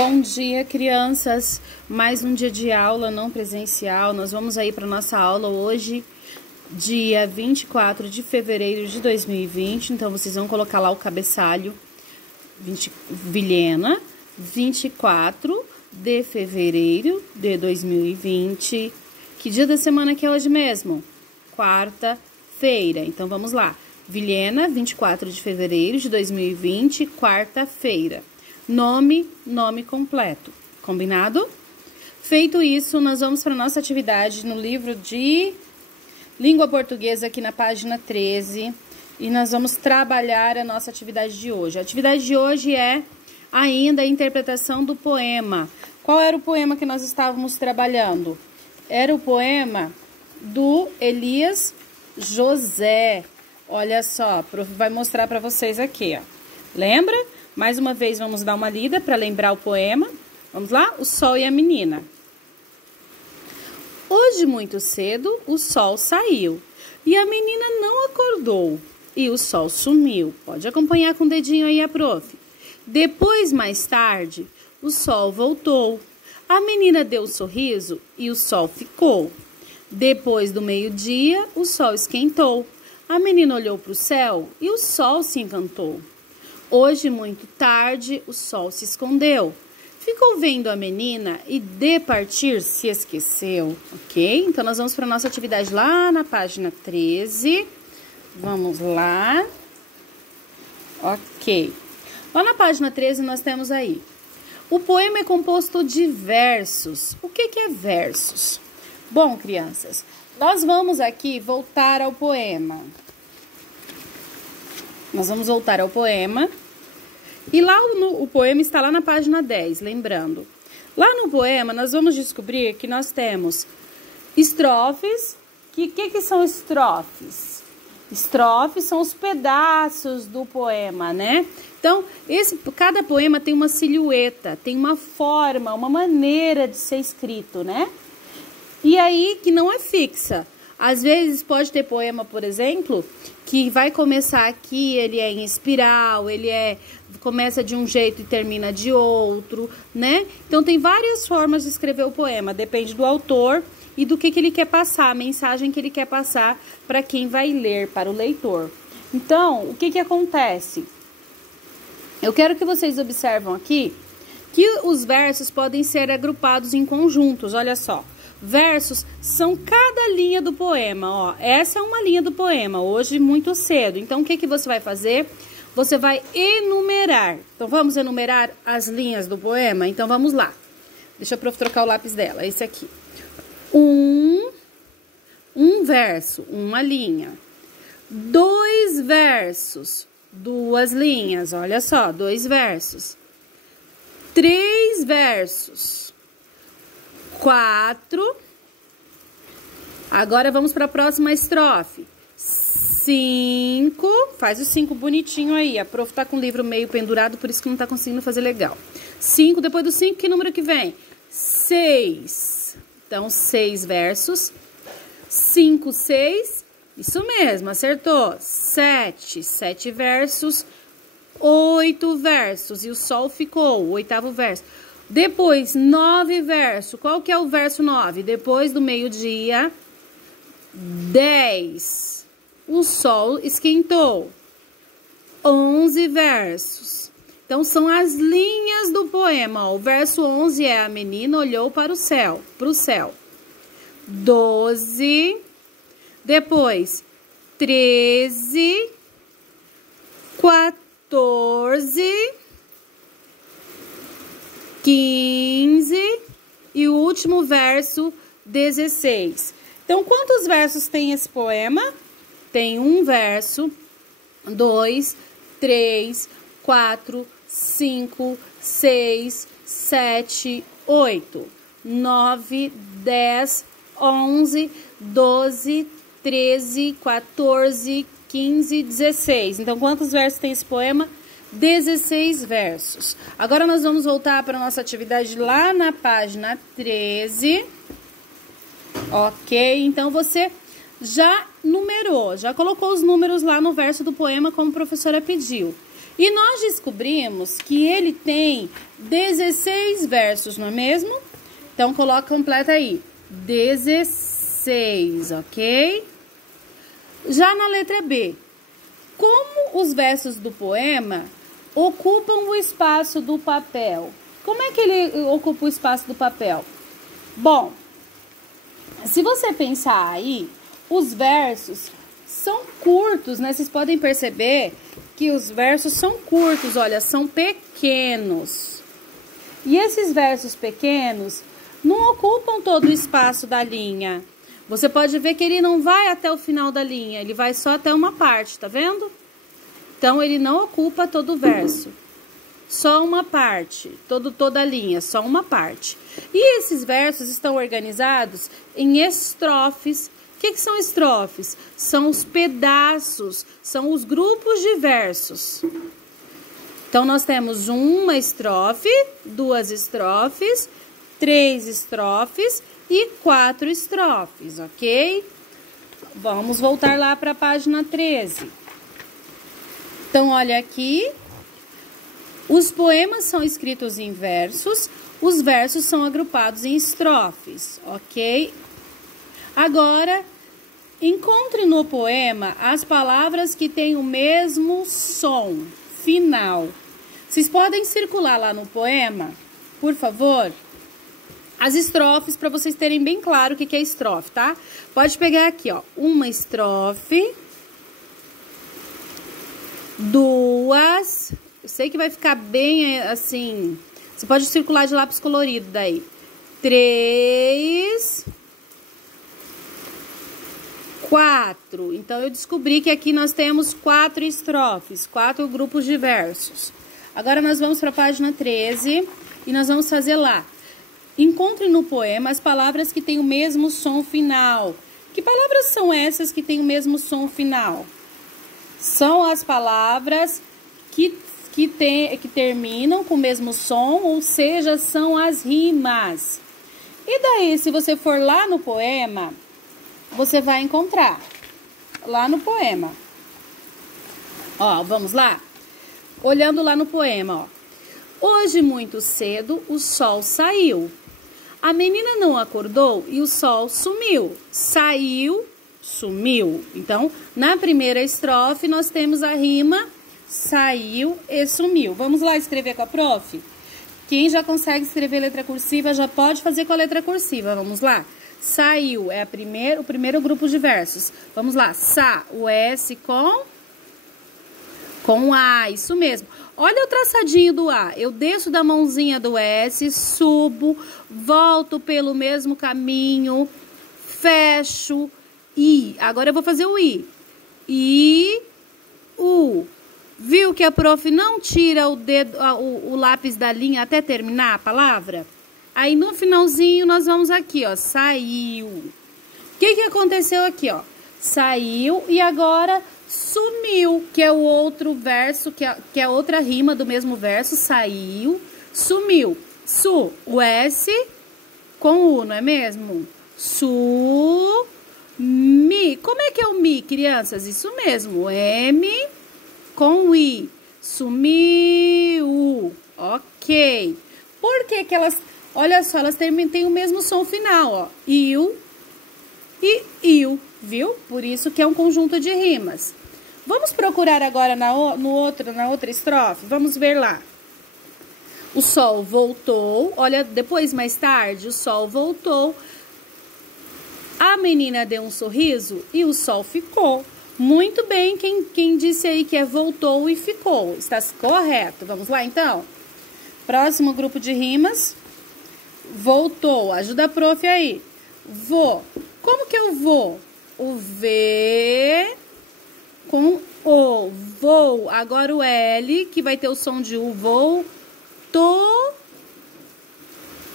Bom dia, crianças. Mais um dia de aula não presencial. Nós vamos aí para nossa aula hoje, dia 24 de fevereiro de 2020. Então, vocês vão colocar lá o cabeçalho. Vilhena, 24 de fevereiro de 2020. Que dia da semana que é hoje mesmo? Quarta-feira. Então, vamos lá. Vilhena, 24 de fevereiro de 2020, quarta-feira. Nome completo. Combinado? Feito isso, nós vamos para a nossa atividade no livro de Língua Portuguesa, aqui na página 13. E nós vamos trabalhar a nossa atividade de hoje. A atividade de hoje é ainda a interpretação do poema. Qual era o poema que nós estávamos trabalhando? Era o poema do Elias José. Olha só, o prof vai mostrar para vocês aqui, ó. Lembra? Mais uma vez, vamos dar uma lida para lembrar o poema. Vamos lá? O Sol e a Menina. Hoje, muito cedo, o sol saiu e a menina não acordou e o sol sumiu. Pode acompanhar com o dedinho aí a prof. Depois, mais tarde, o sol voltou. A menina deu um sorriso e o sol ficou. Depois do meio-dia, o sol esquentou. A menina olhou para o céu e o sol se encantou. Hoje, muito tarde, o sol se escondeu. Ficou vendo a menina e de partir se esqueceu, ok? Então, nós vamos para a nossa atividade lá na página 13. Vamos lá. Ok. Lá na página 13, nós temos aí. O poema é composto de versos. O que é versos? Bom, crianças, nós vamos aqui voltar ao poema. Nós vamos voltar ao poema. E lá o poema está lá na página 10, lembrando. Lá no poema, nós vamos descobrir que nós temos estrofes. Que são estrofes? Estrofes são os pedaços do poema, né? Então, cada poema tem uma silhueta, tem uma forma, uma maneira de ser escrito, né? E aí, que não é fixa. Às vezes pode ter poema, por exemplo, que vai começar aqui, ele é em espiral, começa de um jeito e termina de outro, né? Então tem várias formas de escrever o poema, depende do autor e do que ele quer passar, a mensagem que ele quer passar para quem vai ler, para o leitor. Então, o que acontece? Eu quero que vocês observam aqui que os versos podem ser agrupados em conjuntos, olha só. Versos são cada linha do poema, ó. Essa é uma linha do poema, hoje muito cedo. Então, o que você vai fazer? Você vai enumerar. Então, vamos enumerar as linhas do poema? Então, vamos lá. Deixa a prof trocar o lápis dela, esse aqui. Um verso, uma linha. 2 versos, 2 linhas, olha só, 2 versos. 3 versos. 4. Agora vamos para a próxima estrofe. 5. Faz o 5 bonitinho aí. A prof tá com o livro meio pendurado, por isso que não tá conseguindo fazer legal. 5. Depois do 5, que número que vem? 6. Então, 6 versos. 5, 6. Isso mesmo, acertou. 7. 7 versos. 8 versos. E o sol ficou, o 8º verso. Depois, 9 versos. Qual que é o verso 9? Depois do meio-dia, 10. O sol esquentou. 11 versos. Então, são as linhas do poema. O verso 11 é a menina olhou para o céu. 12. Depois, 13. 14. 15 e o último verso, 16. Então, quantos versos tem esse poema? Tem 1 verso, 2, 3, 4, 5, 6, 7, 8, 9, 10, 11, 12, 13, 14, 15, 16. Então, quantos versos tem esse poema? 16 versos. Agora nós vamos voltar para a nossa atividade lá na página 13. Ok? Então você já numerou, já colocou os números lá no verso do poema como a professora pediu. E nós descobrimos que ele tem 16 versos, não é mesmo? Então, coloca completa aí. 16, ok? Já na letra B, como os versos do poema ocupam o espaço do papel? Como é que ele ocupa o espaço do papel? Bom, se você pensar aí, os versos são curtos, né? Vocês podem perceber que os versos são curtos, olha, são pequenos. E esses versos pequenos não ocupam todo o espaço da linha. Você pode ver que ele não vai até o final da linha, ele vai só até uma parte, tá vendo? Então, ele não ocupa todo o verso. Só uma parte, toda a linha, só uma parte. E esses versos estão organizados em estrofes. O que são estrofes? São os pedaços, são os grupos de versos. Então, nós temos uma estrofe, 2 estrofes, 3 estrofes e 4 estrofes, ok? Vamos voltar lá para a página 13. Então, olha aqui. Os poemas são escritos em versos, os versos são agrupados em estrofes, ok? Agora, encontre no poema as palavras que têm o mesmo som final. Vocês podem circular lá no poema, por favor, as estrofes para vocês terem bem claro o que é estrofe, tá? Pode pegar aqui, ó, uma estrofe, 2... Eu sei que vai ficar bem assim. Você pode circular de lápis colorido daí. 3, 4. Então, eu descobri que aqui nós temos 4 estrofes, 4 grupos de versos. Agora, nós vamos para a página 13 e nós vamos fazer lá. Encontre no poema as palavras que têm o mesmo som final. Que palavras são essas que têm o mesmo som final? São as palavras que terminam com o mesmo som, ou seja, são as rimas. E daí, se você for lá no poema, você vai encontrar lá no poema. Ó, vamos lá? Olhando lá no poema, ó. Hoje, muito cedo, o sol saiu. A menina não acordou e o sol sumiu. Saiu, sumiu. Então, na primeira estrofe, nós temos a rima saiu e sumiu. Vamos lá escrever com a prof? Quem já consegue escrever letra cursiva já pode fazer com a letra cursiva. Vamos lá? Saiu é o primeiro grupo de versos. Vamos lá. Sa, o S com A, isso mesmo. Olha o traçadinho do A. Eu desço da mãozinha do S, subo, volto pelo mesmo caminho, fecho, I. Agora eu vou fazer o I. I, U. Viu que a prof não tira o lápis da linha até terminar a palavra? Aí no finalzinho nós vamos aqui, ó, saiu. O que aconteceu aqui, ó? Saiu e agora sumiu, que é o outro verso, que é a outra rima do mesmo verso, saiu, sumiu. Su, o S com U, não é mesmo? Su, mi. Como é que é o mi, crianças? Isso mesmo, M com I. Sumiu. Ok. Por que que elas... Olha só, elas têm o mesmo som final, ó. Iu e iu, viu? Por isso que é um conjunto de rimas. Vamos procurar agora na outra estrofe? Vamos ver lá. O sol voltou. Olha, depois, mais tarde, o sol voltou. A menina deu um sorriso e o sol ficou. Muito bem, quem disse aí que é voltou e ficou. Está correto. Vamos lá, então? Próximo grupo de rimas. Voltou. Ajuda a prof aí. Vou. Como que eu vou? O V com O. Vou. Agora o L, que vai ter o som de U. Voltou.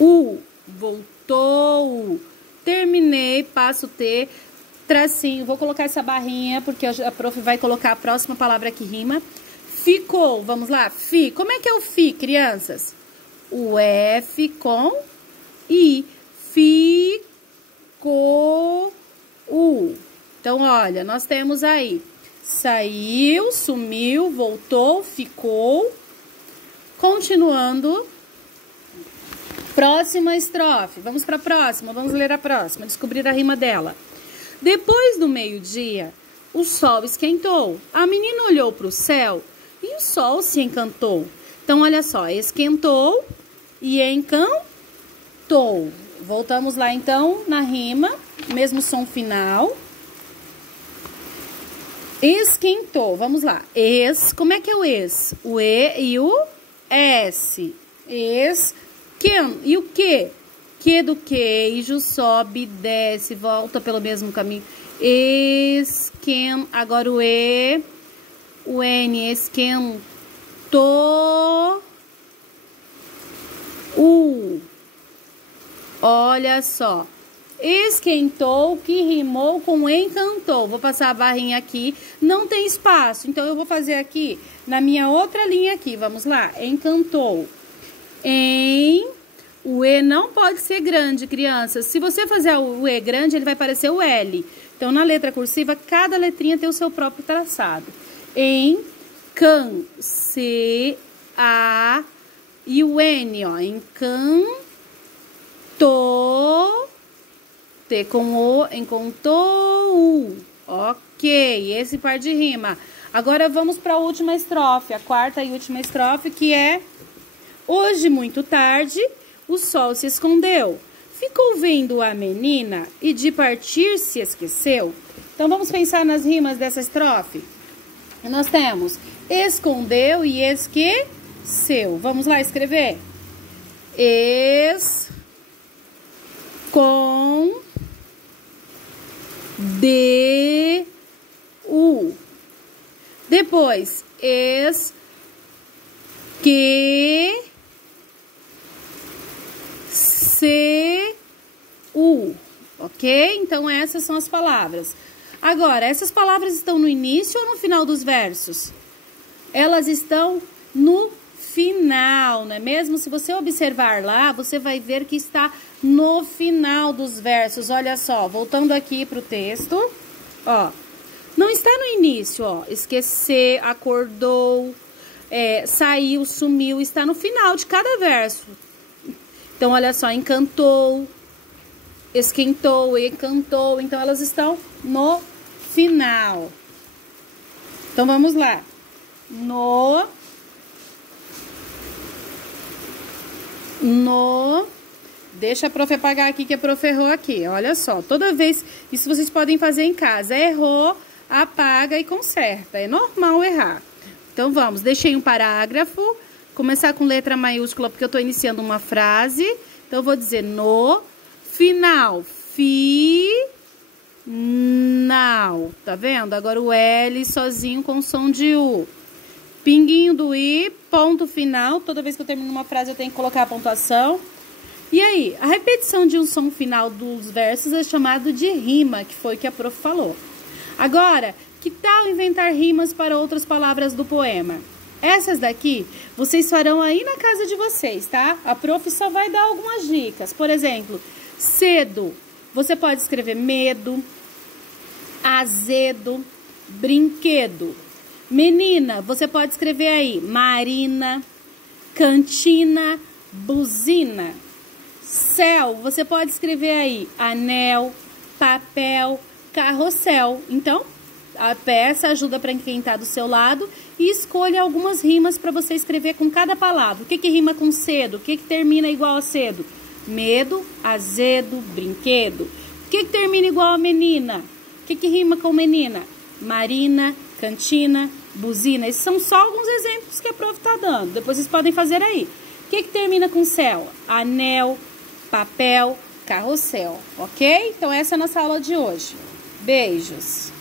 U. Voltou. Terminei. Passo T. Tracinho. Vou colocar essa barrinha, porque a prof vai colocar a próxima palavra que rima. Ficou. Vamos lá? Fi. Como é que é o fi, crianças? O F com I. Ficou. U. Então, olha, nós temos aí saiu, sumiu, voltou, ficou. Continuando. Próxima estrofe. Vamos para a próxima, vamos ler a próxima, descobrir a rima dela. Depois do meio-dia, o sol esquentou. A menina olhou para o céu e o sol se encantou. Então, olha só, esquentou e encantou. Voltamos lá, então, na rima, mesmo som final. Esquentou, vamos lá. Como é que é o es? O E e o S. E o que? Que do queijo, sobe, desce, volta pelo mesmo caminho. Agora o E, o N, esquentou. Olha só. Esquentou, que rimou com encantou. Vou passar a barrinha aqui. Não tem espaço, então eu vou fazer aqui na minha outra linha aqui. Vamos lá. Encantou. O E não pode ser grande, crianças. Se você fazer o E grande, ele vai parecer o L. Então, na letra cursiva, cada letrinha tem o seu próprio traçado. E o N, ó. Encantou. T com O, encantou. Ok, esse par de rima. Agora vamos para a última estrofe, a quarta e última estrofe, que é: hoje, muito tarde, o sol se escondeu. Ficou vendo a menina e de partir se esqueceu. Então, vamos pensar nas rimas dessa estrofe. Nós temos escondeu e esqueceu. Vamos lá escrever. Depois, ok? Então, essas são as palavras. Agora, essas palavras estão no início ou no final dos versos? Elas estão no final, não é mesmo? Se você observar lá, você vai ver que está no final dos versos. Olha só, voltando aqui para o texto, ó. Não está no início, ó. Esquecer, acordou, saiu, sumiu. Está no final de cada verso. Então, olha só, encantou, esquentou, encantou. Então, elas estão no final. Então, vamos lá. Deixa a prof apagar aqui, que a prof errou aqui. Olha só, toda vez, isso vocês podem fazer em casa. Errou, apaga e conserta. É normal errar. Então, vamos. Deixei um parágrafo. Começar com letra maiúscula, porque eu estou iniciando uma frase. Então, eu vou dizer no final. Final. Tá vendo? Agora o L sozinho com som de U. Pinguinho do I, ponto final. Toda vez que eu termino uma frase, eu tenho que colocar a pontuação. E aí, a repetição de um som final dos versos é chamado de rima, que foi o que a prof falou. Agora, que tal inventar rimas para outras palavras do poema? Essas daqui, vocês farão aí na casa de vocês, tá? A prof só vai dar algumas dicas. Por exemplo, cedo. Você pode escrever medo, azedo, brinquedo. Menina, você pode escrever aí marina, cantina, buzina. Céu, você pode escrever aí anel, papel, carrossel. Então, a peça ajuda para quem está do seu lado e escolha algumas rimas para você escrever com cada palavra. O que rima com cedo? O que termina igual a cedo? Medo, azedo, brinquedo. O que termina igual a menina? O que rima com menina? Marina, cantina, buzina. Esses são só alguns exemplos que a prof está dando. Depois vocês podem fazer aí. O que termina com céu? Anel, papel, carrossel. Ok? Então essa é a nossa aula de hoje. Beijos!